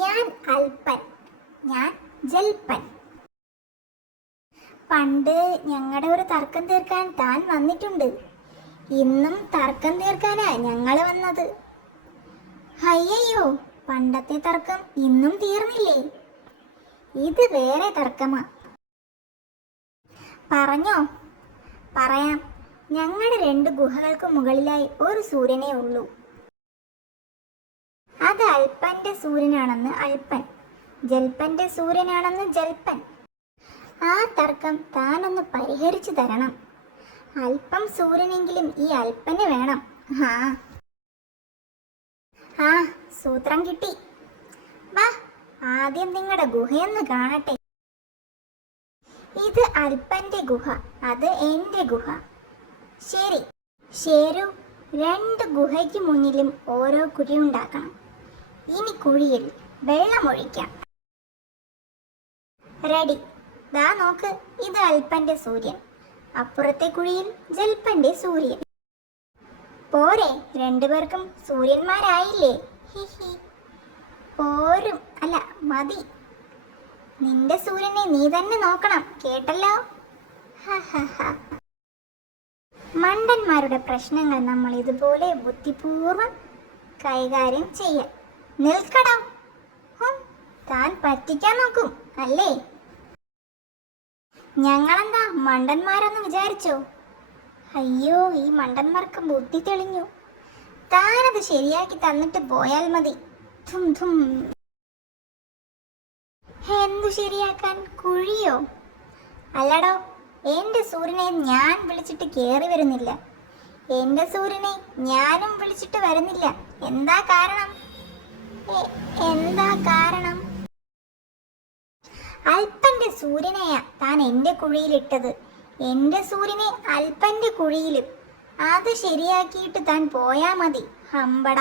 ഞാൻ അൽപ്പൻ, ഞാൻ ജൽപ്പൻ. പണ്ട് ഞങ്ങളുടെ ഒരു തർക്കം തീർക്കാൻ താൻ വന്നിട്ടുണ്ട്. ഇന്നും തർക്കം തീർക്കാനാ ഞങ്ങൾ വന്നത്. അയ്യോ, പണ്ടത്തെ തർക്കം ഇന്നും തീർന്നില്ലേ? ഇത് വേറെ തർക്കമാ. പറഞ്ഞോ? പറയാം. ഞങ്ങളുടെ 2 ഗുഹകൾക്ക് മുകളിലായി ഒരു സൂര്യനേ ഉള്ളൂ. അത് അൽപ്പന്റെ സൂര്യനാണെന്ന് അൽപ്പൻ, ജൽപ്പന്റെ സൂര്യനാണെന്ന് ജൽപ്പൻ. ആ തർക്കം താനൊന്ന് പരിഹരിച്ചു തരണം. അല്പം സൂര്യനെങ്കിലും ഈ അൽപ്പന് വേണം. ആ സൂത്രം കിട്ടി. വാ, ആദ്യം നിങ്ങളുടെ ഗുഹയൊന്ന് കാണട്ടെ. ഇത് അൽപ്പന്റെ ഗുഹ, അത് എന്റെ ഗുഹ. ശരി, ശരു 2 ഗുഹയ്ക്ക് മുന്നിലും ഓരോ കുഴി ഉണ്ടാക്കണം. ഇനി കുഴിയിൽ വെള്ളമൊഴിക്കാം. റെഡി. ദാ നോക്ക്, ഇത് അൽപ്പന്റെ സൂര്യൻ, അപ്പുറത്തെ കുഴിയിൽ ജൽപ്പന്റെ സൂര്യൻ. പോരെ, 2 പേർക്കും സൂര്യന്മാരായില്ലേ? ഹിഹി. പോരും, അല്ല മതി. നിന്റെ സൂര്യനെ നീ തന്നെ നോക്കണം, കേട്ടല്ലോ? മണ്ടന്മാരുടെ പ്രശ്നങ്ങൾ നമ്മൾ ഇതുപോലെ ബുദ്ധിപൂർവം കൈകാര്യം ചെയ്യാൻ. നിൽക്കടോ, താൻ പറ്റിക്കാൻ നോക്കും അല്ലേ? ഞങ്ങളെന്താ മണ്ടന്മാരെന്ന് വിചാരിച്ചോ? അയ്യോ, ഈ മണ്ടന്മാർക്ക് ബുദ്ധി തെളിഞ്ഞു. താനത് ശരിയാക്കി തന്നിട്ട് പോയാൽ മതി. എന്തു ശരിയാക്കാൻ? കുഴിയോ? അല്ലടോ, എന്റെ സൂര്യനെ ഞാൻ വിളിച്ചിട്ട് കേറി വരുന്നില്ല. എന്റെ സൂര്യനെ ഞാനും വിളിച്ചിട്ട് വരുന്നില്ല. എന്താ കാരണം? എന്താ കാരണം? അൽപ്പന്റെ സൂര്യനെയാ താൻ എന്റെ കുഴിയിലിട്ടത്. എന്റെ സൂര്യനെ അൽപ്പന്റെ കുഴിയിലും. അത് ശരിയാക്കിയിട്ട് താൻ പോയാ മതി. ഹമ്പട.